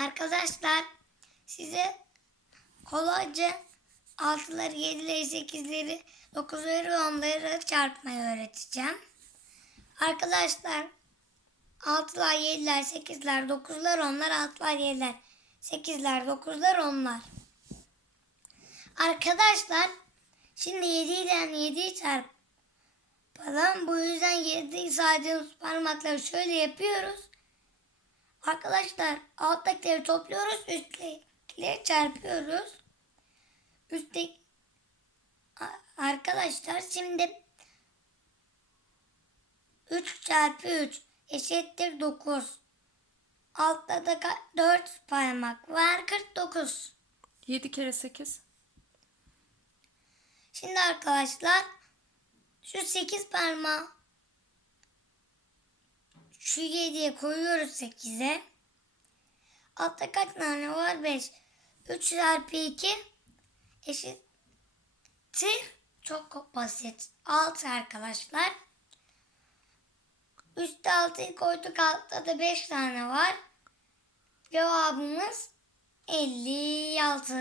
Arkadaşlar size kolayca 6'ları, 7'leri, 8'leri, 9'ları ve 10'ları çarpmayı öğreteceğim. Arkadaşlar 6'lar, 7'ler, 8'ler, 9'lar, 10'lar, 6'lar, 7'ler, 8'ler, 9'lar, 10'lar. Arkadaşlar şimdi 7 ile 7'yi çarpalım. Bu yüzden 7'yi saydığımız parmakları şöyle yapıyoruz. Arkadaşlar alttakileri topluyoruz, üsttekileri çarpıyoruz. Üstteki arkadaşlar şimdi 3 çarpı 3 eşittir 9. Altta da 4 parmak var 49. 7 kere 8. Şimdi arkadaşlar şu 8 parmağı şu 7'ye koyuyoruz 8'e. Altta kaç tane var? 5. 3 çarpı 2 eşittir. Çok basit. 6 arkadaşlar. Üstte 6'yı koyduk. Altta da 5 tane var. Cevabımız 56.